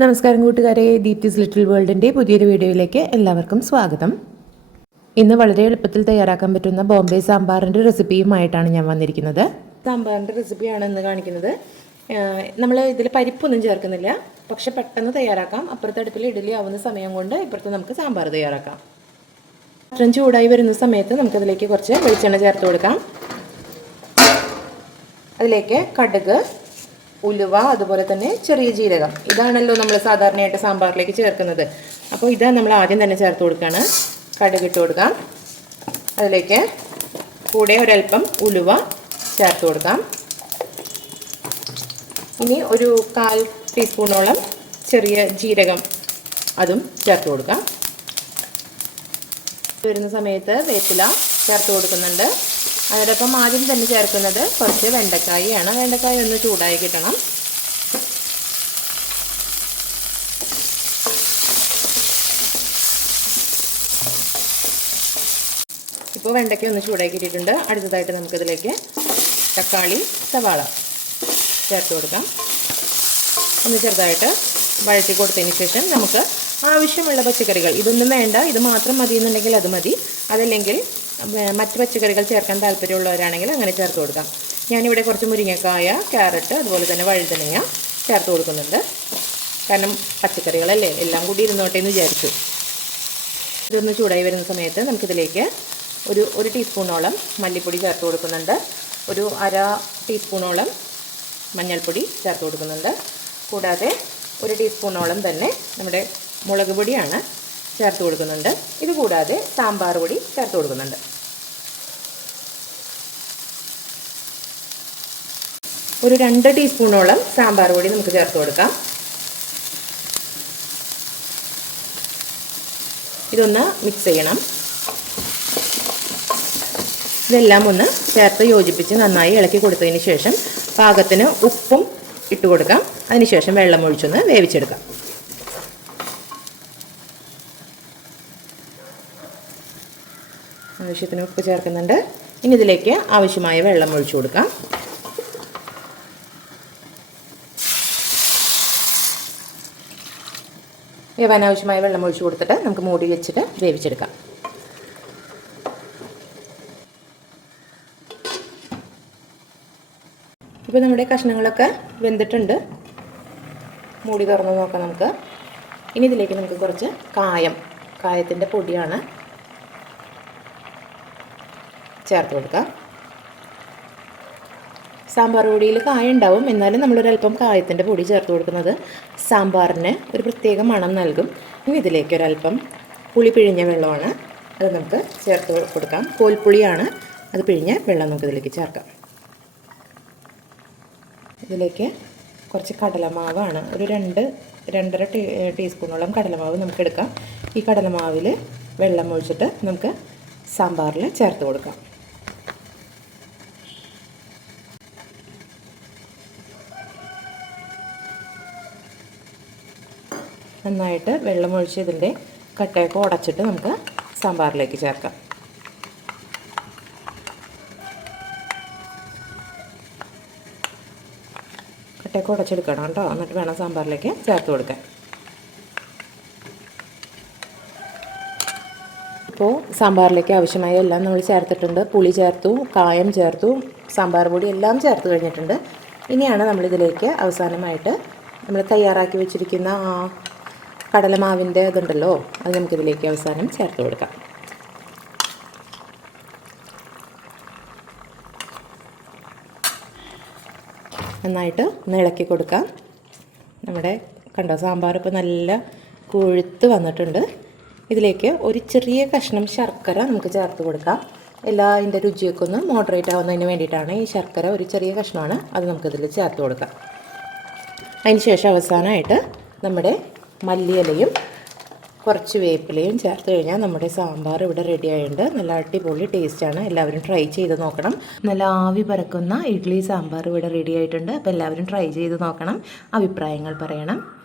നമസ്കാരം കൂട്ടുകാരെ ദീപ്തിസ് ലിറ്റിൽ വേൾഡിന്റെ പുതിയൊരു വീഡിയോയിലേക്ക് എല്ലാവർക്കും സ്വാഗതം. ഇന്ന് വളരെ എളുപ്പത്തിൽ തയ്യാറാക്കാൻ പറ്റുന്ന ബോംബെ സാമ്പാറിന്റെ റെസിപ്പിയുമായിട്ടാണ് ഞാൻ വന്നിരിക്കുന്നത്. സാമ്പാറിന്റെ റെസിപ്പിയാണ് ഇന്ന് കാണിക്കുന്നത്. നമ്മൾ ഇതിൽ പരിപ്പൊന്നും ചേർക്കുന്നില്ല. പക്ഷെ പെട്ടെന്ന് തയ്യാറാക്കാം. അപ്പുറത്തെ അടുപ്പിൽ ഇഡലി ആവുന്ന സമയം കൊണ്ട് ഇപ്പുറത്ത് നമുക്ക് സാമ്പാർ തയ്യാറാക്കാം. പാത്രം ചൂടായി വരുന്ന സമയത്ത് നമുക്കതിലേക്ക് കുറച്ച് വെളിച്ചെണ്ണ ചേർത്ത് കൊടുക്കാം. അതിലേക്ക് കടുക് ഉലുവ അതുപോലെ തന്നെ ചെറിയ ജീരകം. ഇതാണല്ലോ നമ്മൾ സാധാരണയായിട്ട് സാമ്പാറിലേക്ക് ചേർക്കുന്നത്. അപ്പോൾ ഇത് നമ്മൾ ആദ്യം തന്നെ ചേർത്ത് കൊടുക്കുകയാണ് കടുകിട്ട് കൊടുക്കാം. അതിലേക്ക് കൂടെ ഒരല്പം ഉലുവ ചേർത്ത് കൊടുക്കാം. ഇനി ഒരു കാൽ ടീസ്പൂണോളം ചെറിയ ജീരകം അതും ചേർത്ത് കൊടുക്കാം. വരുന്ന സമയത്ത് വേപ്പില ചേർത്ത് കൊടുക്കുന്നുണ്ട്. അതോടൊപ്പം ആദ്യം തന്നെ ചേർക്കുന്നത് കുറച്ച് വെണ്ടക്കായാണ് വെണ്ടക്കായ ഒന്ന് ചൂടായി കിട്ടണം. ഇപ്പോൾ വെണ്ടയ്ക്ക ഒന്ന് ചൂടായി കിട്ടിയിട്ടുണ്ട്. അടുത്തതായിട്ട് നമുക്കിതിലേക്ക് തക്കാളി സവാള ചേർത്ത് കൊടുക്കാം. ഒന്ന് ചെറുതായിട്ട് വഴറ്റി കൊടുത്തതിന് ശേഷം നമുക്ക് ആവശ്യമുള്ള പച്ചക്കറികൾ ഇതൊന്നും വേണ്ട ഇത് മാത്രം മതി എന്നുണ്ടെങ്കിൽ അത് മതി. അതല്ലെങ്കിൽ മറ്റ് പച്ചക്കറികൾ ചേർക്കാൻ താല്പര്യമുള്ളവരാണെങ്കിൽ അങ്ങനെ ചേർത്ത് കൊടുക്കാം. ഞാനിവിടെ കുറച്ച് മുരിങ്ങക്കായ ക്യാരറ്റ് അതുപോലെ തന്നെ വഴുതനങ്ങ ചേർത്ത് കൊടുക്കുന്നുണ്ട്. കാരണം പച്ചക്കറികളല്ലേ എല്ലാം കൂടി ഇരുന്നോട്ടെ എന്ന് വിചാരിച്ചു. ഇതൊന്ന് ചൂടായി വരുന്ന സമയത്ത് നമുക്കിതിലേക്ക് ഒരു ഒരു ടീസ്പൂണോളം മല്ലിപ്പൊടി ചേർത്ത് കൊടുക്കുന്നുണ്ട്. ഒരു അര ടീസ്പൂണോളം മഞ്ഞൾപ്പൊടി ചേർത്ത് കൊടുക്കുന്നുണ്ട്. കൂടാതെ ഒരു ടീസ്പൂണോളം തന്നെ നമ്മുടെ മുളക് പൊടിയാണ് ചേർത്ത് കൊടുക്കുന്നുണ്ട്. ഇത് കൂടാതെ സാമ്പാർ പൊടി ചേർത്ത് കൊടുക്കുന്നുണ്ട്. ഒരു രണ്ട് ടീസ്പൂണോളം സാമ്പാർ പൊടി നമുക്ക് ചേർത്ത് കൊടുക്കാം. ഇതൊന്ന് മിക്സ് ചെയ്യണം. ഇതെല്ലാം ഒന്ന് ചേർത്ത് യോജിപ്പിച്ച് നന്നായി ഇളക്കി കൊടുത്തതിന് ശേഷം പാകത്തിന് ഉപ്പും ഇട്ട് കൊടുക്കാം. അതിനുശേഷം വെള്ളം ഒഴിച്ചൊന്ന് വേവിച്ചെടുക്കാം. ആവശ്യത്തിന് ഉപ്പ് ചേർക്കുന്നുണ്ട്. ഇനി ഇതിലേക്ക് ആവശ്യമായ വെള്ളം ഒഴിച്ചു കൊടുക്കാം. വേവാൻ വെള്ളം ഒഴിച്ചു കൊടുത്തിട്ട് നമുക്ക് മൂടി വെച്ചിട്ട് വേവിച്ചെടുക്കാം. ഇപ്പോൾ നമ്മുടെ കഷ്ണങ്ങളൊക്കെ വെന്തിട്ടുണ്ട്. മൂടി തുറന്ന് നോക്കാം നമുക്ക്. ഇനി ഇതിലേക്ക് നമുക്ക് കുറച്ച് കായം കായത്തിന്റെ പൊടിയാണ് ചേർത്ത് കൊടുക്കാം സാമ്പാർ പൊടിയിൽ കായ ഉണ്ടാവും. എന്നാലും നമ്മളൊരല്പം കായത്തിന്റെ പൊടി ചേർത്ത് കൊടുക്കുന്നത് സാമ്പാറിന് ഒരു പ്രത്യേക മണം നൽകും. ഇനി ഇതിലേക്ക് ഒരല്പം പുളി പിഴിഞ്ഞ വെള്ളമാണ് അത് നമുക്ക് ചേർത്ത് കൊടുക്കാം. കോൽപ്പുളിയാണ് അത് പിഴിഞ്ഞ വെള്ളം നമുക്ക് ഇതിലേക്ക് ചേർക്കാം. ഇതിലേക്ക് കുറച്ച് കടലമാവാണ്. ഒരു രണ്ട് രണ്ടര ടീ ടീസ്പൂണോളം കടലമാവ് നമുക്ക് എടുക്കാം ഈ കടലമാവിൽ വെള്ളം ഒഴിച്ചിട്ട് നമുക്ക് സാമ്പാറിൽ ചേർത്ത് കൊടുക്കാം. നന്നായിട്ട് വെള്ളമൊഴിച്ച് ഇതിന്റെ കട്ടയൊക്കെ ഉടച്ചിട്ട് നമുക്ക് സാമ്പാറിലേക്ക് ചേർക്കാം. കട്ടയൊക്കെ ഉടച്ചെടുക്കണം കേട്ടോ. എന്നിട്ട് വേണം സാമ്പാറിലേക്ക് ചേർത്ത് കൊടുക്കാൻ. ഇപ്പോൾ സാമ്പാറിലേക്ക് ആവശ്യമായ എല്ലാം നമ്മൾ ചേർത്തിട്ടുണ്ട്. പുളി ചേർത്തു കായം ചേർത്തു സാമ്പാർ പൊടി എല്ലാം ചേർത്ത് കഴിഞ്ഞിട്ടുണ്ട്. ഇനിയാണ് നമ്മളിതിലേക്ക് അവസാനമായിട്ട് നമ്മൾ തയ്യാറാക്കി വെച്ചിരിക്കുന്ന ആ കടലമാവിന്റെ ഇതുണ്ടല്ലോ അത് നമുക്കിതിലേക്ക് അവസാനം ചേർത്ത് കൊടുക്കാം. നന്നായിട്ട് ഒന്ന് ഇളക്കി കൊടുക്കാം. നമ്മുടെ കണ്ടോ സാമ്പാർ ഇപ്പോൾ നല്ല കൊഴുത്ത് വന്നിട്ടുണ്ട്. ഇതിലേക്ക് ഒരു ചെറിയ കഷ്ണം ശർക്കര നമുക്ക് ചേർത്ത് കൊടുക്കാം. എല്ലാ അതിന്റെ രുചിയൊക്കെ ഒന്ന് മോഡറേറ്റ് ആവുന്നതിന് വേണ്ടിയിട്ടാണ് ഈ ശർക്കര ഒരു ചെറിയ കഷ്ണമാണ് അത് നമുക്കിതിൽ ചേർത്ത് കൊടുക്കാം. അതിന് ശേഷം അവസാനമായിട്ട് നമ്മുടെ മല്ലിയിലയും കുറച്ച് വേപ്പിലയും ചേർത്ത് കഴിഞ്ഞാൽ നമ്മുടെ സാമ്പാർ ഇവിടെ റെഡി നല്ല അടിപൊളി ടേസ്റ്റാണ് എല്ലാവരും ട്രൈ ചെയ്ത് നോക്കണം. നല്ല ആവി പറക്കുന്ന ഇഡ്ഡലി സാമ്പാർ ഇവിടെ റെഡി ആയിട്ടുണ്ട്. അപ്പോൾ എല്ലാവരും ട്രൈ ചെയ്ത് നോക്കണം. അഭിപ്രായങ്ങൾ പറയണം.